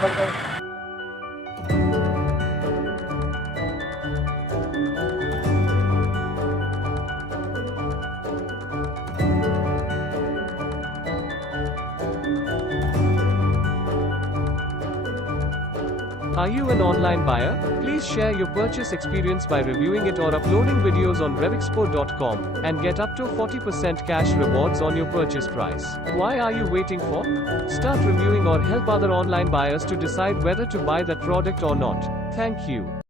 Are you an online buyer? Please share your purchase experience by reviewing it or uploading videos on RevExpo.com and get up to 40% cash rewards on your purchase price. Why are you waiting for? Start reviewing or help other online buyers to decide whether to buy that product or not. Thank you.